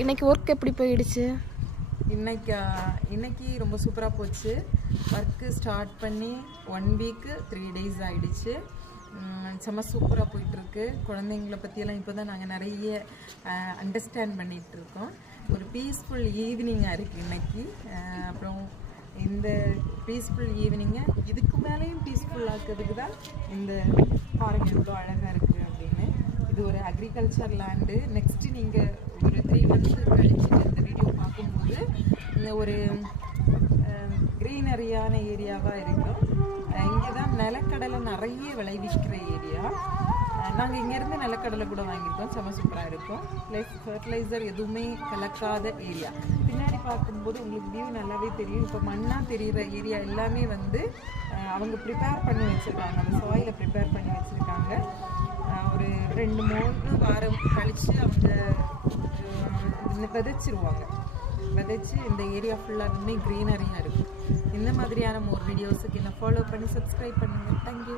இன்னைக்கு ஒர்க் எப்படி போயிடுச்சு? இன்னைக்கு ரொம்ப சூப்பராக போச்சு. ஒர்க்கு ஸ்டார்ட் பண்ணி 1 வீக்கு 3 days ஆகிடுச்சு. செம்ம சூப்பராக போயிட்டுருக்கு. குழந்தைங்கள பற்றியெல்லாம் இப்போ தான் நாங்கள் நிறைய அண்டர்ஸ்டாண்ட் பண்ணிகிட்ருக்கோம். ஒரு பீஸ்ஃபுல் ஈவினிங்காக இருக்குது இன்றைக்கி. அப்புறம் இந்த பீஸ்ஃபுல் ஈவினிங்கை இதுக்கு மேலேயும் பீஸ்ஃபுல் ஆக்கிறதுக்கு தான் இந்த பாருங்கள் எவ்வளோ அழகாக இருக்குது அப்படின்னு. இது ஒரு அக்ரிகல்ச்சர் லேண்டு. நெக்ஸ்ட்டு நீங்கள் ஒரு 3 months கழிச்சுட்டு இந்த வீடியோ பார்க்கும்போது இந்த ஒரு க்ரீனரியான ஏரியாவாக இருக்கும். இங்கே தான் நிலக்கடலை நிறைய விளைவிக்கிற ஏரியா. நாங்கள் இங்கேருந்து நிலக்கடலை கூட வாங்கியிருக்கோம். செம்ம சூப்பராக இருக்கும். ப்ளஸ் ஃபர்டிலைசர் எதுவுமே கலக்காத ஏரியா. பின்னாடி பார்க்கும்போது உங்களுக்கு வியூ நல்லாவே தெரியும். இப்போ மண்ணாக தெரிகிற ஏரியா எல்லாமே வந்து அவங்க ப்ரிப்பேர் பண்ணி வச்சுருக்காங்க. அந்த சாயிலை ப்ரிப்பேர் பண்ணி வச்சுருக்காங்க. ஒரு 2-3 வாரம் கழித்து அவங்க விதைச்சிருவாங்க. விதைச்சி இந்த ஏரியா ஃபுல்லாகவே க்ரீனரியாக இருக்கும். இந்த மாதிரியான மோர் வீடியோஸுக்கு என்ன ஃபாலோ பண்ணி சப்ஸ்கிரைப் பண்ணுங்கள். தேங்க்யூ.